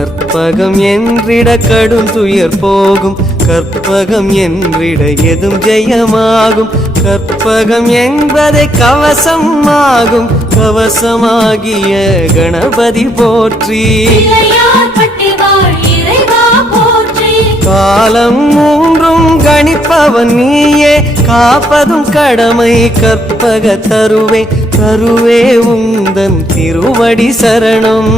கற்பகம் என்றிட கடும் துயர் போகும், கற்பகம் என்றிட எதும் ஜெயமாகும். கற்பகம் என்பதை கவசம் ஆகும், கவசமாகிய கணபதி போற்றி. காலம் மூன்றும் கணிப்பவன் நீயே, காப்பதும் கடமை கற்பக தருவே. தருவே உந்தன் திருவடி சரணம்.